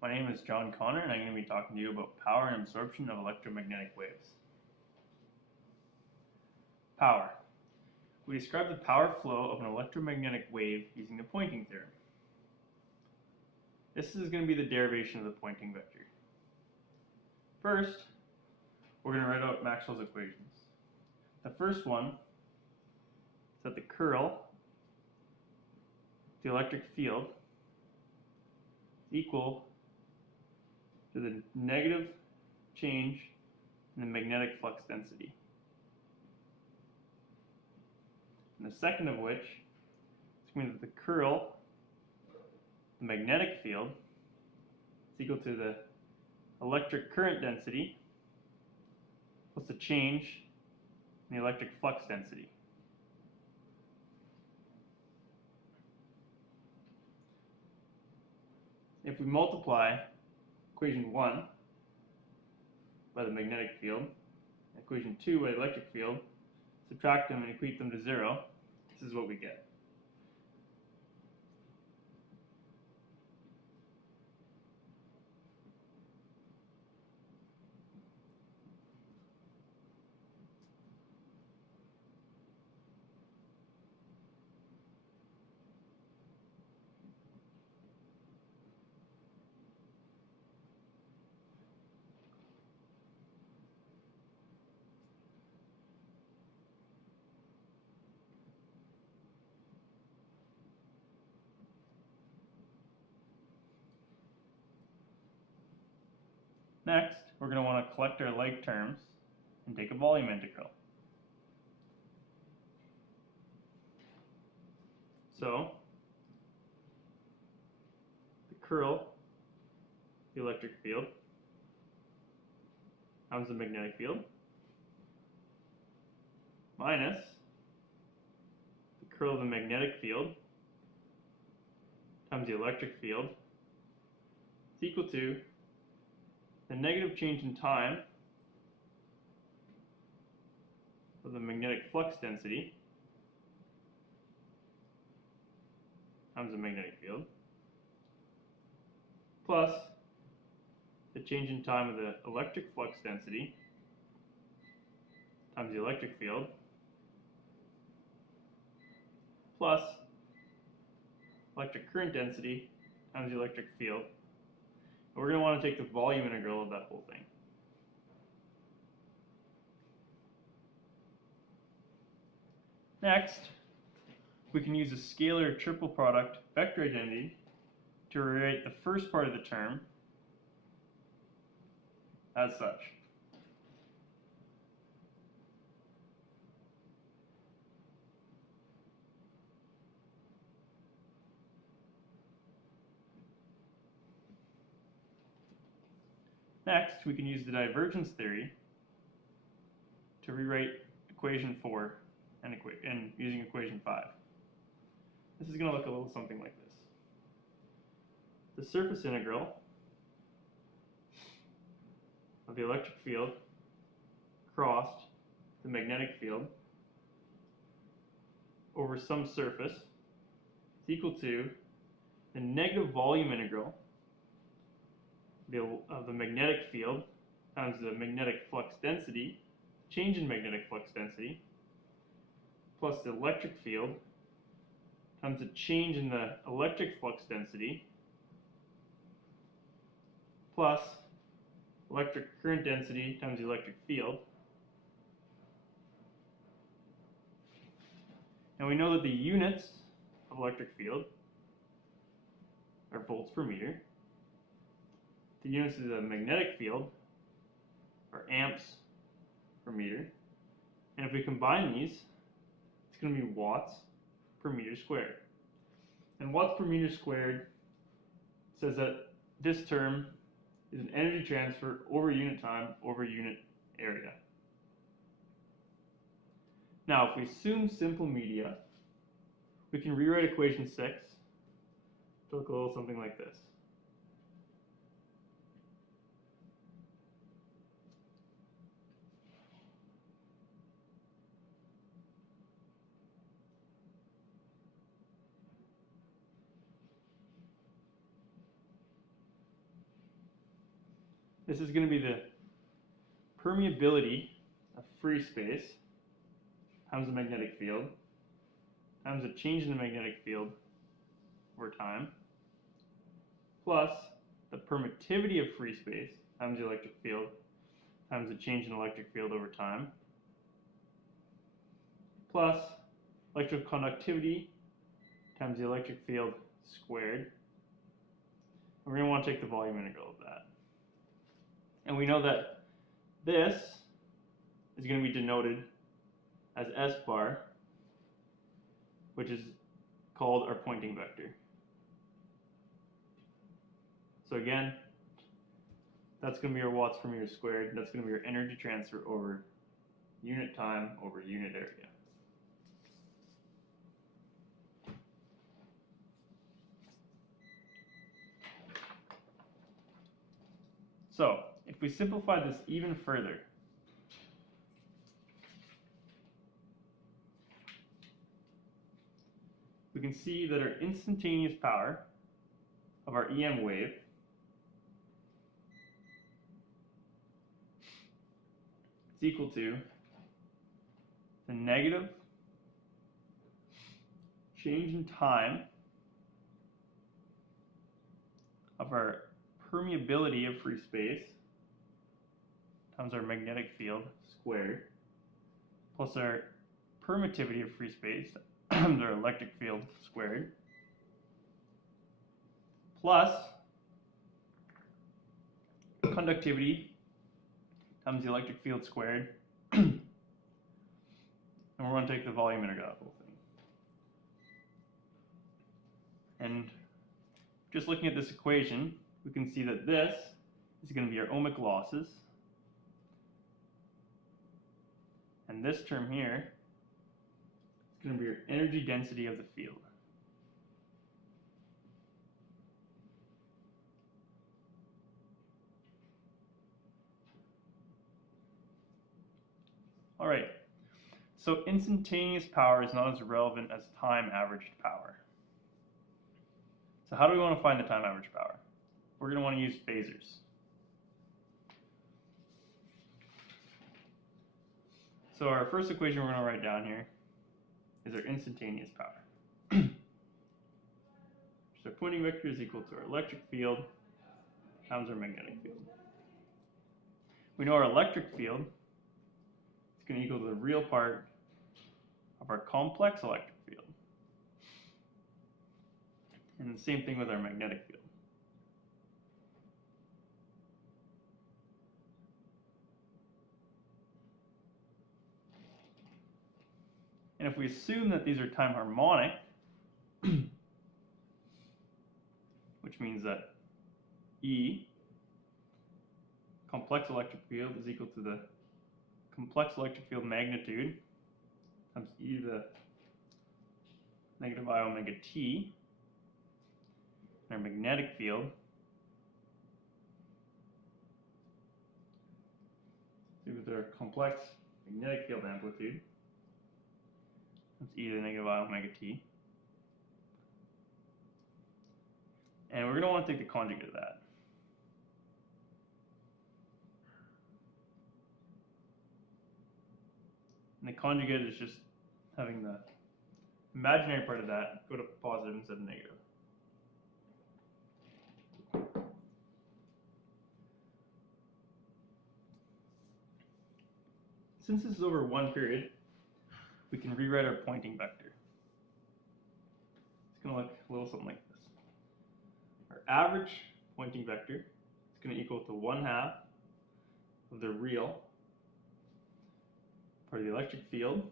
My name is John Connor, and I'm going to be talking to you about power and absorption of electromagnetic waves. Power. We describe the power flow of an electromagnetic wave using the Poynting Theorem. This is going to be the derivation of the Poynting vector. First, we're going to write out Maxwell's equations. The first one is that the curl, the electric field, is equal to the negative change in the magnetic flux density. And the second of which is going to be that the curl, the magnetic field, is equal to the electric current density plus the change in the electric flux density. If we multiply equation 1 by the magnetic field, equation 2 by the electric field, subtract them and equate them to 0, this is what we get. Next, we're going to want to collect our like terms and take a volume integral. So, the curl, the electric field, times the magnetic field, minus the curl of the magnetic field times the electric field is equal to the negative change in time of the magnetic flux density times the magnetic field plus the change in time of the electric flux density times the electric field plus electric current density times the electric field. And we're going to want to take the volume integral of that whole thing. Next, we can use a scalar triple product vector identity to rewrite the first part of the term as such. Next, we can use the divergence theory to rewrite equation 4 and using equation 5. This is going to look a little something like this. The surface integral of the electric field crossed the magnetic field over some surface is equal to the negative volume integral of the magnetic field times the magnetic flux density, change in magnetic flux density, plus the electric field times the change in the electric flux density, plus electric current density times the electric field. And we know that the units of electric field are volts per meter. The units of the magnetic field are amps per meter. And if we combine these, it's going to be watts per meter squared. And watts per meter squared says that this term is an energy transfer over unit time over unit area. Now, if we assume simple media, we can rewrite equation 6 to look a little something like this. this is going to be the permeability of free space times the magnetic field times the change in the magnetic field over time plus the permittivity of free space times the electric field times the change in electric field over time plus electrical conductivity times the electric field squared. And we're going to want to take the volume integral of that. And we know that this is going to be denoted as S bar, which is called our Poynting vector. So again, that's going to be our watts per meter squared. That's going to be our energy transfer over unit time over unit area. So, if we simplify this even further, we can see that our instantaneous power of our EM wave is equal to the negative change in time of our permeability of free space times our magnetic field squared plus our permittivity of free space times our electric field squared plus conductivity times the electric field squared and we're going to take the volume integral of the whole thing. And just looking at this equation, we can see that this is going to be our ohmic losses, and this term here is going to be our energy density of the field. All right, so instantaneous power is not as relevant as time averaged power. So how do we want to find the time averaged power? We're going to want to use phasors. So our first equation we're going to write down here is our instantaneous power. So our Poynting vector is equal to our electric field times our magnetic field. We know our electric field is going to equal to the real part of our complex electric field. And the same thing with our magnetic field. And if we assume that these are time harmonic, which means that E, complex electric field, is equal to the complex electric field magnitude times E to the negative I omega t, and our magnetic field is equal to our complex magnetic field amplitude. That's e to the negative I omega t. And we're going to want to take the conjugate of that. And the conjugate is just having the imaginary part of that go to positive instead of negative. Since this is over one period, we can rewrite our Poynting vector. It's going to look a little something like this. Our average Poynting vector is going to equal to 1/2 of the real part of the electric field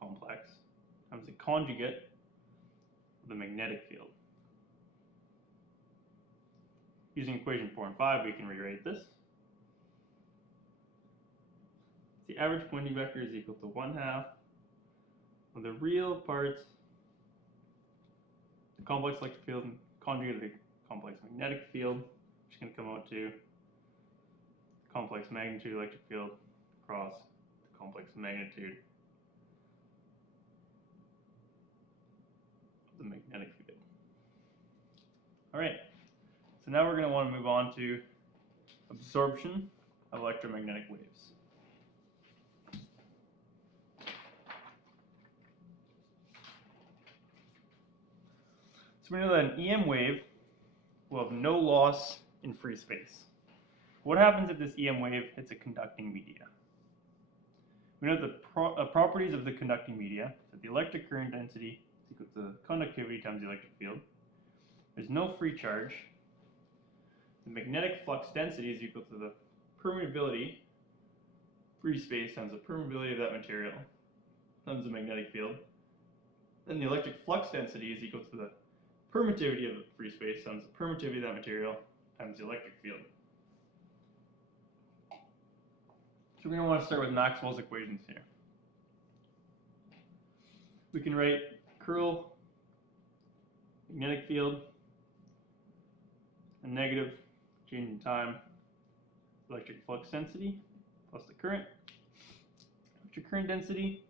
complex times the conjugate of the magnetic field. Using equation 4 and 5, we can rewrite this. The average Poynting vector is equal to 1/2 of the real parts, the complex electric field and conjugate of the complex magnetic field, which is going to come out to the complex magnitude electric field across the complex magnitude of the magnetic field. All right, so now we're going to want to move on to absorption of electromagnetic waves. So we know that an EM wave will have no loss in free space. What happens if this EM wave hits a conducting media? We know the properties of the conducting media, that the electric current density is equal to the conductivity times the electric field. There's no free charge. The magnetic flux density is equal to the permeability, free space times the permeability of that material, times the magnetic field. Then the electric flux density is equal to the permittivity of the free space times the permittivity of that material times the electric field. So we're going to want to start with Maxwell's equations here. We can write curl magnetic field, a negative change in time, electric flux density plus the current, electric current density,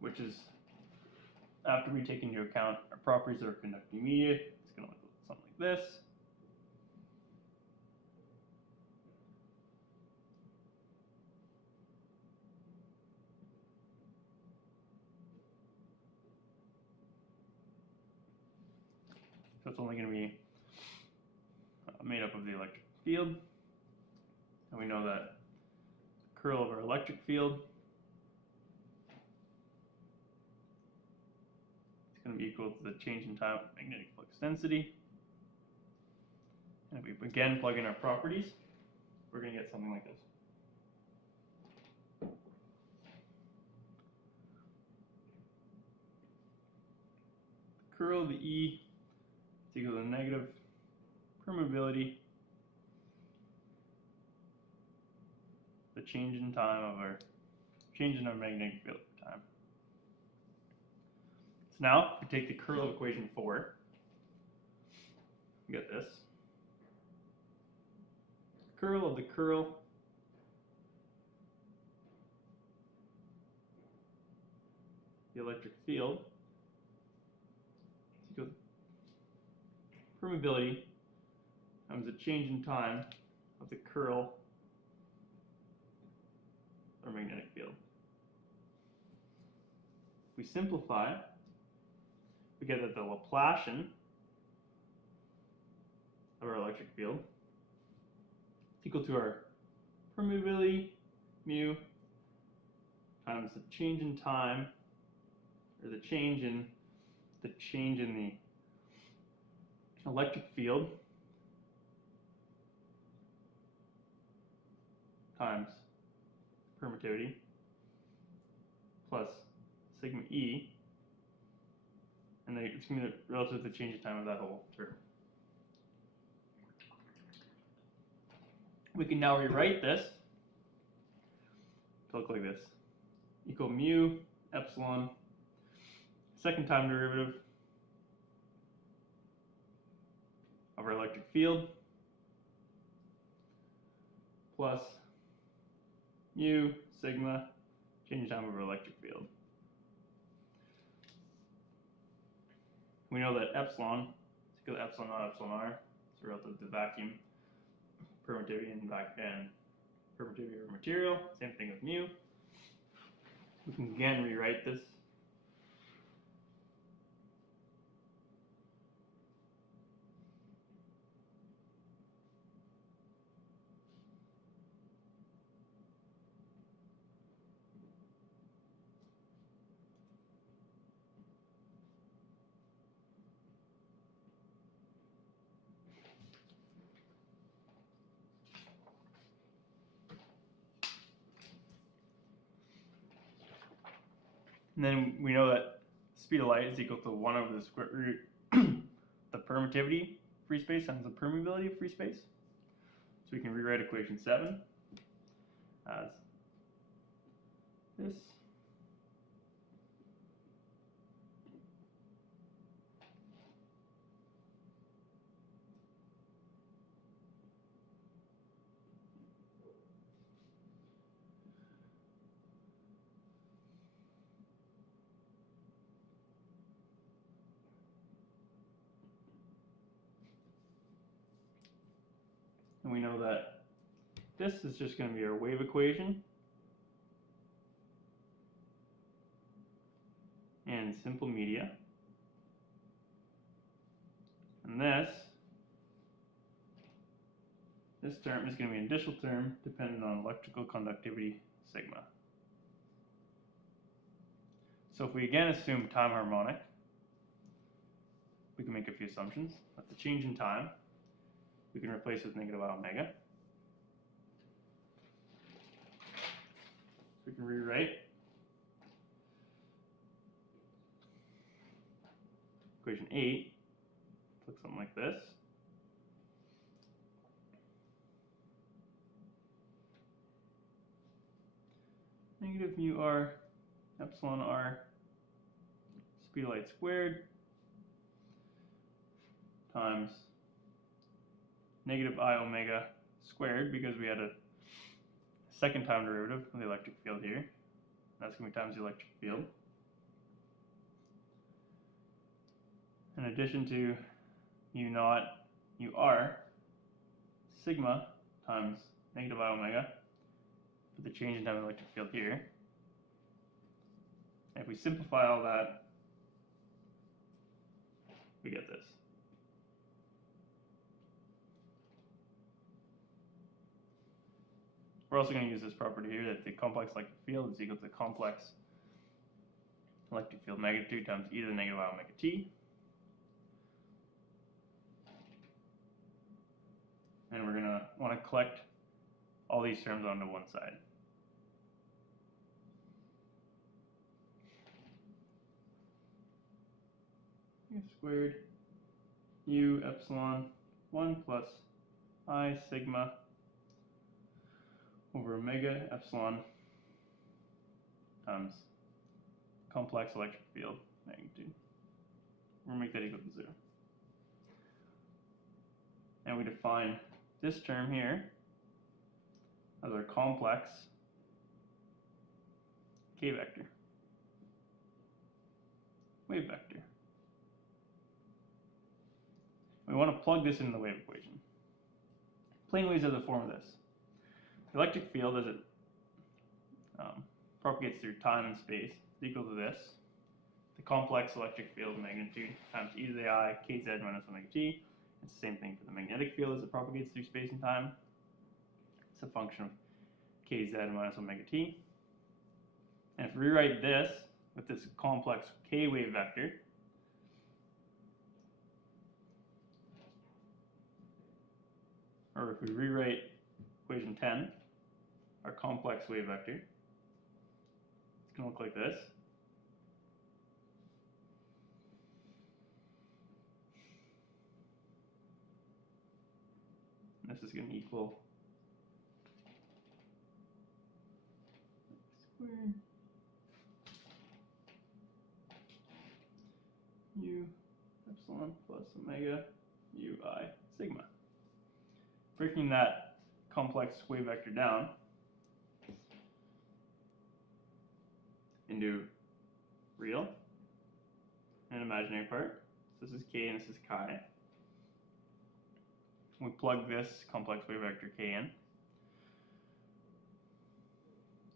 which is, after we take into account our properties of our conducting media, it's going to look something like this. So it's only going to be made up of the electric field. And we know that the curl of our electric field is going to be equal to the change in time of magnetic flux density. And if we again plug in our properties, we're going to get something like this. The curl of the E is equal to the negative permeability, the change in time of our magnetic field over time. So now, if we take the curl of equation 4, we get this. Curl of the curl the electric field is equal to permeability times the change in time of the curl of our magnetic field. If we simplify, we get that the Laplacian of our electric field is equal to our permeability mu times the change in time, or the change in the electric field times permittivity plus sigma E, and then it's going to be relative to the change in time of that whole term. We can now rewrite this to look like this. Equal mu epsilon, second time derivative of our electric field plus mu sigma change in time of our electric field. We know that epsilon is equal to epsilon naught epsilon r, so relative to vacuum permittivity and permittivity of material. Same thing with mu. We can again rewrite this and then we know that speed of light is equal to 1 over the square root the permittivity free space times the permeability of free space. So we can rewrite equation 7 as this. And we know that this is just going to be our wave equation in simple media. And this term is going to be an additional term dependent on electrical conductivity sigma. So if we again assume time harmonic, we can make a few assumptions. That the change in time we can replace with negative I omega. So we can rewrite equation 8 looks something like this. Negative mu r epsilon r speed of light squared times negative I omega squared, because we had a second time derivative of the electric field here. That's going to be times the electric field. In addition to mu naught mu r sigma times negative I omega for the change in time of the electric field here. And if we simplify all that, we get this. We're also going to use this property here that the complex electric field is equal to the complex electric field magnitude times e to the negative I omega t. And we're going to want to collect all these terms onto one side. Squared u epsilon 1 plus I sigma over omega epsilon times complex electric field magnitude. We'll make that equal to 0. And we define this term here as our complex k vector, wave vector. We want to plug this into the wave equation. Plane waves are the form of this. The electric field, as it propagates through time and space, is equal to this. The complex electric field magnitude times e to the I kz minus omega t. It's the same thing for the magnetic field as it propagates through space and time. It's a function of kz minus omega t. And if we rewrite this with this complex k wave vector, or if we rewrite equation 10, our complex wave vector, it's going to look like this. And this is going to equal squared u epsilon plus omega ui sigma. Breaking that complex wave vector down into real and imaginary part. So this is k and this is chi. We plug this complex wave vector k in.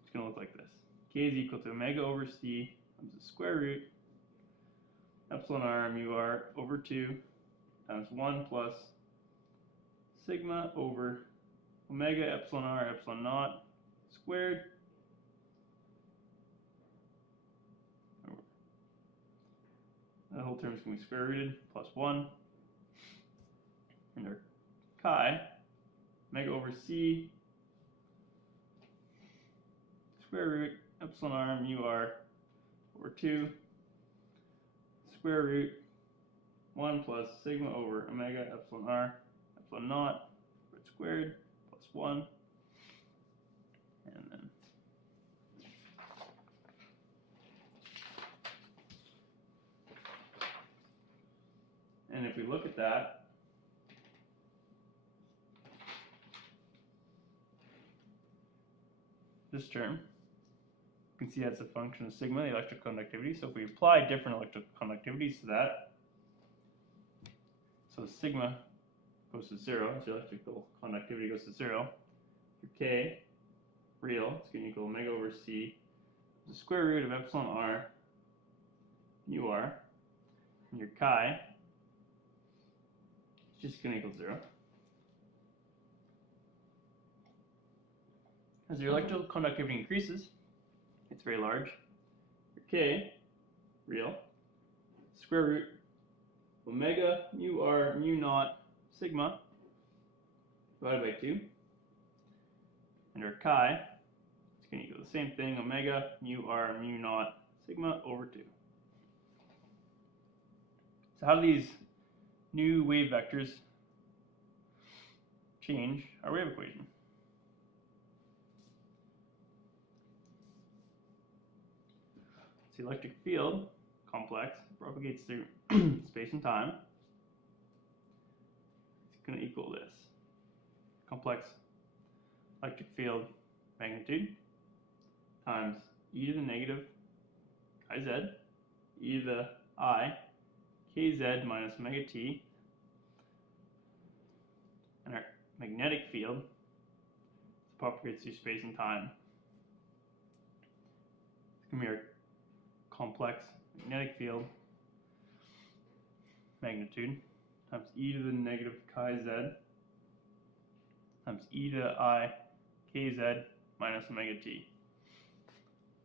It's going to look like this. K is equal to omega over c times the square root epsilon r mu r over 2 times 1 plus sigma over omega epsilon r epsilon naught squared over. That whole term is going to be square rooted plus 1. And our chi, omega over c square root epsilon r mu r over 2 square root 1 plus sigma over omega epsilon r epsilon naught squared plus 1, and then and if we look at that, this term, you can see that's a function of sigma, the electric conductivity. So if we apply different electric conductivities to that, so sigma goes to 0, so electrical conductivity goes to 0. Your K, real, it's going to equal omega over C, the square root of epsilon r mu r, and your chi is just going to equal 0. As your electrical conductivity increases, it's very large. Your K, real, square root omega mu r mu naught sigma divided by 2. And our chi is going to equal the same thing, omega mu r mu naught sigma over 2. So how do these new wave vectors change our wave equation? The electric field complex propagates through space and time. It's going to equal this. Complex electric field magnitude times e to the negative chi z, e to the I, kz minus omega t, and our magnetic field propagates through space and time. It's going to be our complex magnetic field magnitude times e to the negative chi z times e to the I kz minus omega t.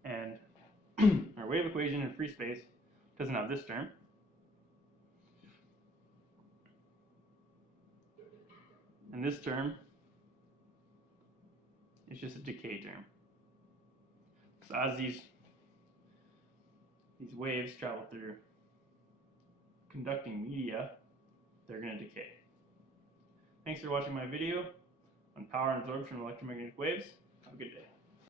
And our wave equation in free space doesn't have this term. And this term is just a decay term. So as these waves travel through conducting media, they're going to decay. Thanks for watching my video on power and absorption of electromagnetic waves. Have a good day.